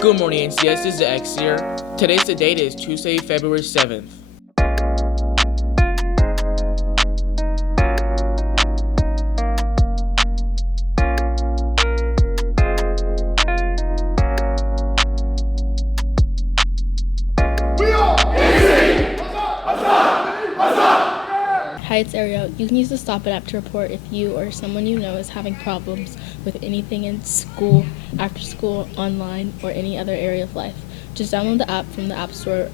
Good morning, NCS. This is X here. Today's the date is Tuesday, February 7th. Hi, it's Ariel. You can use the Stop It app to report if you or someone you know is having problems with anything in school, after school, online, or any other area of life. Just download the app from the App Store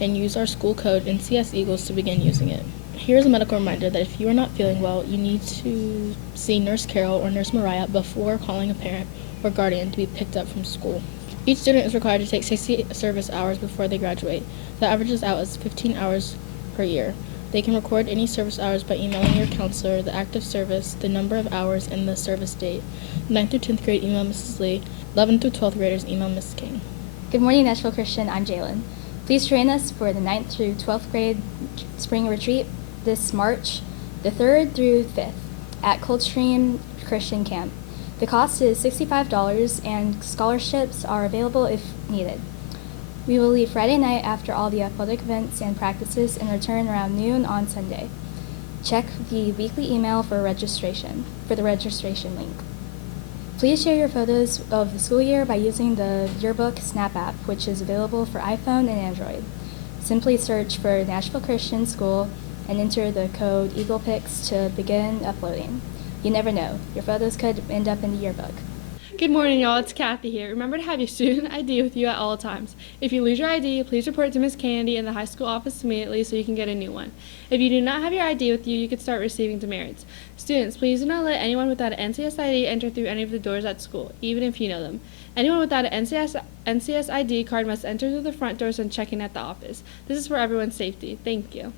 and use our school code NCS Eagles to begin using it. Here's a medical reminder that if you are not feeling well, you need to see Nurse Carol or Nurse Mariah before calling a parent or guardian to be picked up from school. Each student is required to take 60 service hours before they graduate. The average is out as 15 hours per year. They can record any service hours by emailing your counselor, the active service, the number of hours, and the service date. 9th through 10th grade, email Mrs. Lee. 11th through 12th graders, email Ms. King. Good morning, Nashville Christian. I'm Jalen. Please join us for the 9th through 12th grade spring retreat this March, the 3rd through 5th, at Coldstream Christian Camp. The cost is $65 and scholarships are available if needed. We will leave Friday night after all the athletic events and practices and return around noon on Sunday. Check the weekly email for the registration link. Please share your photos of the school year by using the Yearbook Snap app, which is available for iPhone and Android. Simply search for Nashville Christian School and enter the code EaglePics to begin uploading. You never know, your photos could end up in the yearbook. Good morning, y'all. It's Kathy here. Remember to have your student ID with you at all times. If you lose your ID, please report it to Ms. Candy in the high school office immediately so you can get a new one. If you do not have your ID with you, you can start receiving demerits. Students, please do not let anyone without an NCS ID enter through any of the doors at school, even if you know them. Anyone without an NCS ID card must enter through the front doors when checking at the office. This is for everyone's safety. Thank you.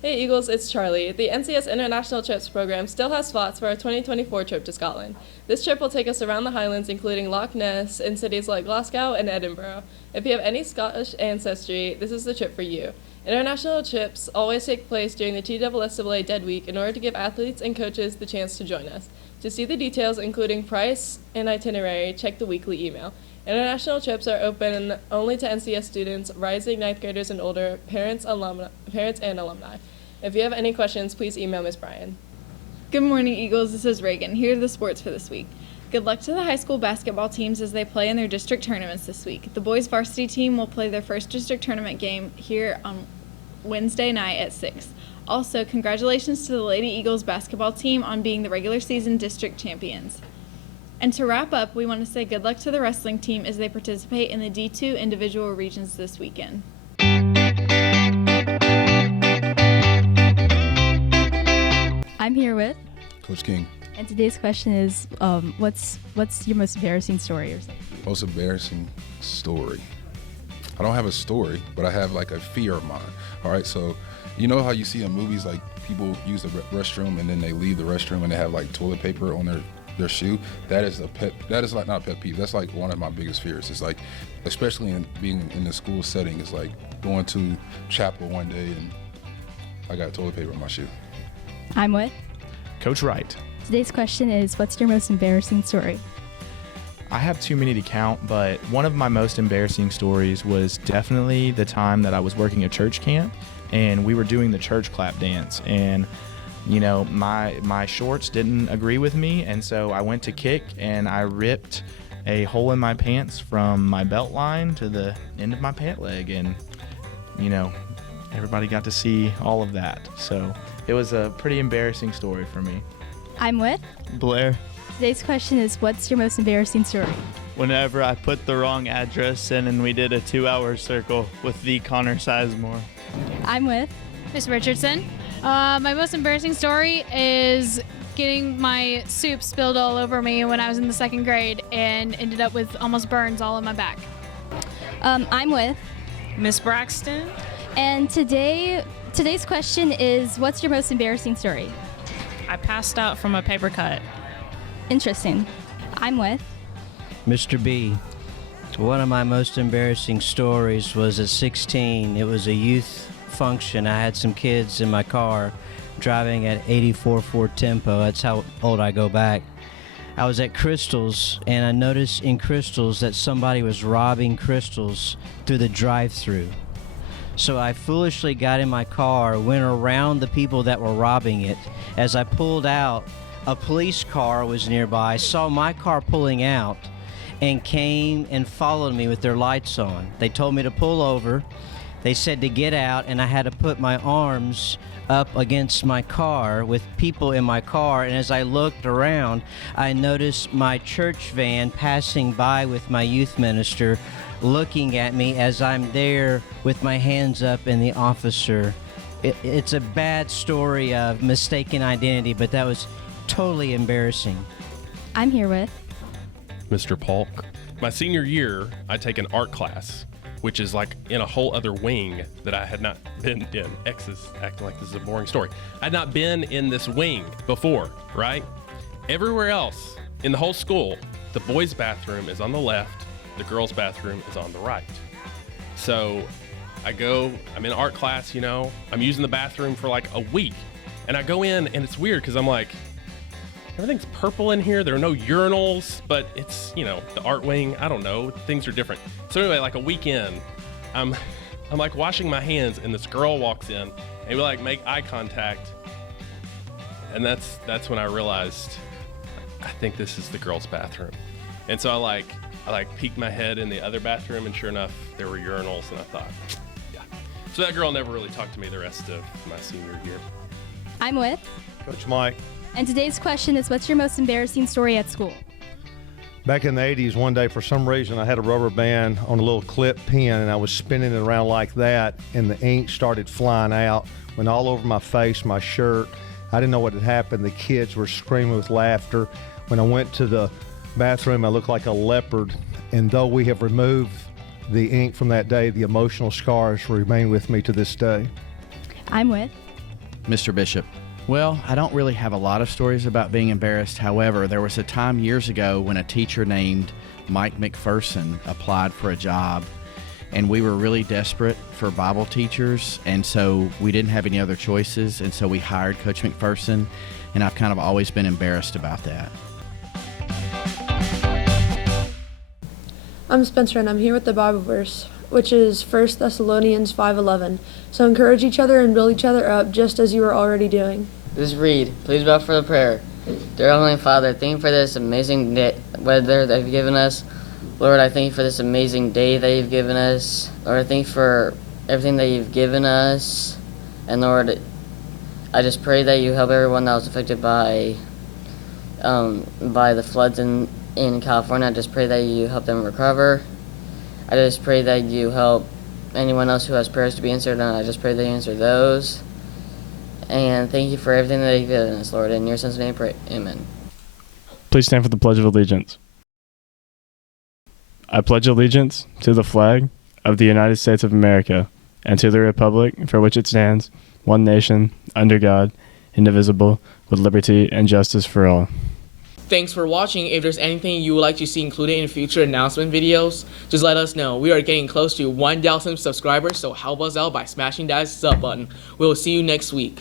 Hey Eagles, it's Charlie. The NCS International Trips program still has spots for our 2024 trip to Scotland. This trip will take us around the Highlands, including Loch Ness, and cities like Glasgow and Edinburgh. If you have any Scottish ancestry, this is the trip for you. International trips always take place during the TSSAA Dead Week in order to give athletes and coaches the chance to join us. To see the details, including price and itinerary, check the weekly email. International trips are open only to NCS students, rising 9th graders and older, parents and alumni. If you have any questions, please email Ms. Bryan. Good morning, Eagles. This is Reagan. Here are the sports for this week. Good luck to the high school basketball teams as they play in their district tournaments this week. The boys varsity team will play their first district tournament game here on Wednesday night at 6. Also, congratulations to the Lady Eagles basketball team on being the regular season district champions. And to wrap up, we want to say good luck to the wrestling team as they participate in the D2 individual regions this weekend. I'm here with Coach King. And today's question is, what's your most embarrassing story or something? Most embarrassing story. I don't have a story, but I have like a fear of mine. All right, so you know how you see in movies like people use the restroom and then they leave the restroom and they have like toilet paper on their shoe? That is like not a pet peeve. That's like one of my biggest fears. It's like, especially in being in the school setting, it's like going to chapel one day and I got toilet paper on my shoe. I'm with Coach Wright. Today's question is, what's your most embarrassing story? I have too many to count, but one of my most embarrassing stories was definitely the time that I was working at church camp and we were doing the church clap dance, and you know, my shorts didn't agree with me, and so I went to kick and I ripped a hole in my pants from my belt line to the end of my pant leg, and you know, everybody got to see all of that. So it was a pretty embarrassing story for me. I'm with Blair. Today's question is, what's your most embarrassing story? Whenever I put the wrong address in and we did a 2-hour circle with the Connor Sizemore. I'm with Miss Richardson. My most embarrassing story is getting my soup spilled all over me when I was in the 2nd grade and ended up with almost burns all on my back. I'm with Miss Braxton. And today's question is, what's your most embarrassing story? I passed out from a paper cut. Interesting. I'm with Mr. B. One of my most embarrassing stories was at 16. It was a youth function. I had some kids in my car driving at 84 Ford tempo. That's how old I go back. I was at Crystal's, and I noticed in Crystal's that somebody was robbing Crystal's through the drive-thru. So I foolishly got in my car, went around the people that were robbing it. As I pulled out, a police car was nearby, saw my car pulling out, and came and followed me with their lights on. They told me to pull over. They said to get out, and I had to put my arms up against my car with people in my car, and as I looked around, I noticed my church van passing by with my youth minister looking at me as I'm there with my hands up and the officer. It's a bad story of mistaken identity, but that was totally embarrassing. I'm here with Mr. Polk. My senior year, I take an art class, which is like in a whole other wing that I had not been in. X is acting like this is a boring story. I had not been in this wing before, right? Everywhere else in the whole school, the boys' bathroom is on the left, the girls' bathroom is on the right. So I'm in art class, I'm using the bathroom for like a week. And I go in and it's weird because I'm like, everything's purple in here. There are no urinals, but it's, the art wing. I don't know. Things are different. So anyway, like a weekend, I'm like washing my hands and this girl walks in and we like make eye contact. And that's when I realized, I think this is the girls' bathroom. And so I like peeked my head in the other bathroom and sure enough, there were urinals and I thought, yeah. So that girl never really talked to me the rest of my senior year. I'm with Coach Mike. And today's question is, what's your most embarrassing story at school? Back in the 80s, one day, for some reason, I had a rubber band on a little clip pen, and I was spinning it around like that, and the ink started flying out, went all over my face, my shirt. I didn't know what had happened. The kids were screaming with laughter. When I went to the bathroom, I looked like a leopard, and though we have removed the ink from that day, the emotional scars remain with me to this day. I'm with Mr. Bishop. Well, I don't really have a lot of stories about being embarrassed. However, there was a time years ago when a teacher named Mike McPherson applied for a job, and we were really desperate for Bible teachers, and so we didn't have any other choices, and so we hired Coach McPherson, and I've kind of always been embarrassed about that. I'm Spencer, and I'm here with the Bible verse, which is 1 Thessalonians 5:11. So encourage each other and build each other up, just as you are already doing. This is Reed. Please bow for the prayer. Dear Heavenly Father, thank you for this amazing weather that you've given us. Lord, I thank you for this amazing day that you've given us. Lord, I thank you for everything that you've given us. And Lord, I just pray that you help everyone that was affected by the floods in California. I just pray that you help them recover. I just pray that you help anyone else who has prayers to be answered, and I just pray that you answer those. And thank you for everything that you've given us, Lord. In your son's name I pray. Amen. Please stand for the Pledge of Allegiance. I pledge allegiance to the flag of the United States of America and to the republic for which it stands, one nation, under God, indivisible, with liberty and justice for all. Thanks for watching. If there's anything you would like to see included in future announcement videos, just let us know. We are getting close to 1,000 subscribers, so help us out by smashing that sub button. We'll see you next week.